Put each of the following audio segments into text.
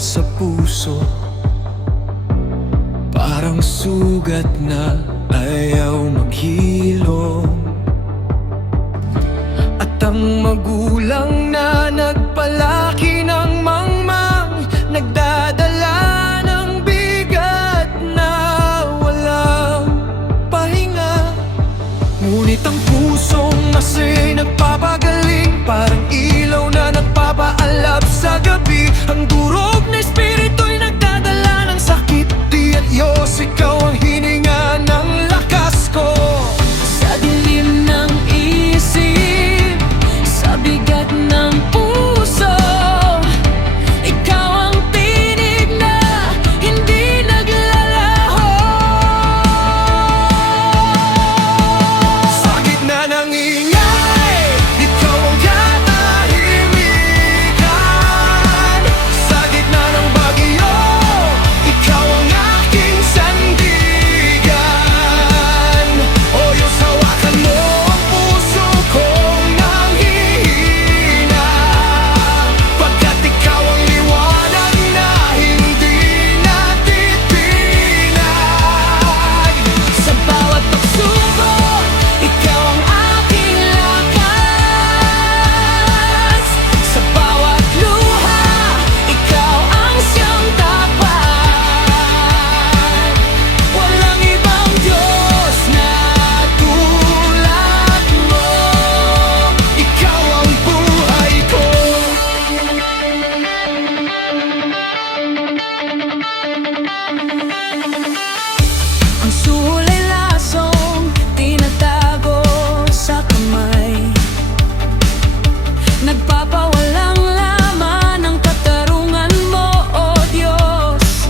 Sa puso, parang sugat na ayaw maghilom. At ang magulang na nagpalaki ng mangmang, nagdadala ng bigat na walang pahinga. Ngunit ang pusong masa'y nagpapagaling, parang ilaw na nagpapaalab sa gabi. Ang durog na espiritu'y nagdadala ng sakit. Di at Diyos, ikaw ang hininga ng lakas ko. Sa dilim ng isip, sa bigat ng puso, ikaw ang tinig na hindi naglalaho. Sa gitna ng ingay, ikaw ang katahimikan. Sa gitna ng bagyo, ikaw ang aking sandigan. O Diyos, hawakan mo ang puso kong nanghihina, pagkat ikaw ang liwanag na hindi natitinag. Sa bawat pagsubok, ikaw ang aking lakas. Sa bawat luha, ikaw ang siyang tapat. Walang ibang Diyos na tulad mo. Ikaw ang buhay ko. Ang sulay lasong tinatago sa kamay, nagpapawalang laman ng katarungan mo, O Diyos.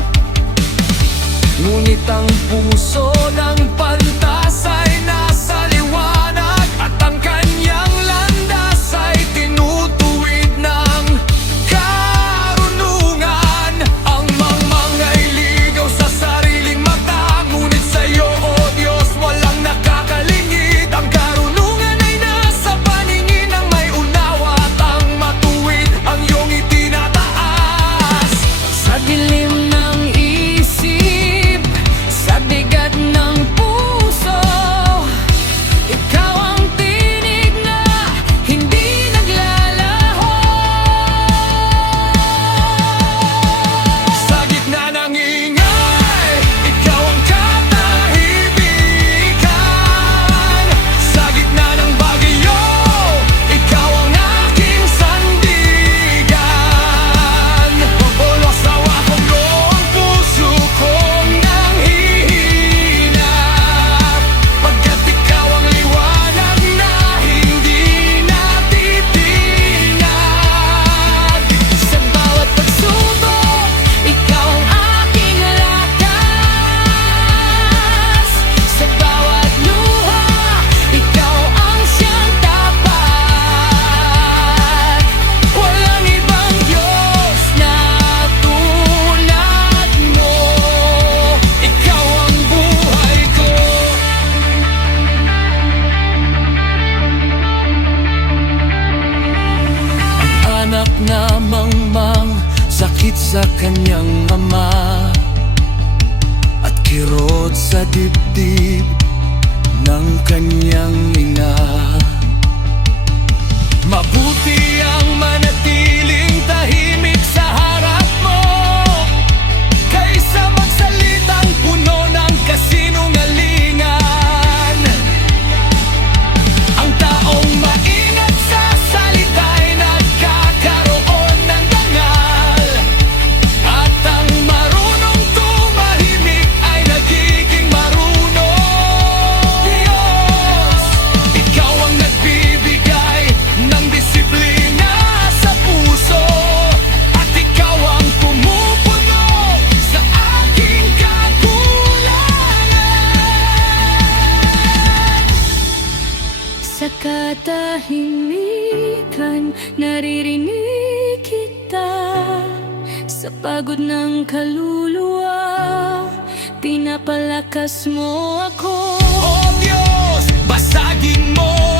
Ngunit ang puso ng pantas ay nasa liwanag, at ang kanyang landas ay tinutuwid ng karunungan. Ang mangmang ay ligaw sa sariling mata, ngunit sa'yo, O Diyos, walang nakakalingid. Ang karunungan ay nasa paningin ng may unawa, at ang matuwid ang iyong itinataas. Sa dilim ng isip, sa bigat ng puso, ikaw ang tinig na hindi naglalaho. Sa gitna ng ingay, ikaw ang katahimikan. Sa gitna ng bagyo, ikaw ang aking sandigan. Pagbulos sa wakong mo ang puso kong nanghihina, pagkat ikaw ang liwanag na hindi natitinag. Sa bawat pagsubok, ikaw ang aking lakas. Sa bawat luha, ikaw ang siyang tapat. Walang ibang Diyos na tulad mo. Ikaw ang buhay ko. Anak na mangmang, sakit sa kanyang ama, at kirot sa dibdib ng kanyang ina. Mabuti ang manatiling tahimik sa harap mo, kaysa magsalitang puno ng kasinungalingan. Ang taong maingat sa salita'y nagkakaroon ng dangal, at ang marunong tumahimik ay nagiging marunong. Diyos, ikaw ang nagbibigay ng disiplina sa puso. katahimikan, naririnig kita. Sa pagod ng kaluluwa, pinapalakas mo ako. Oh Diyos, basagin mo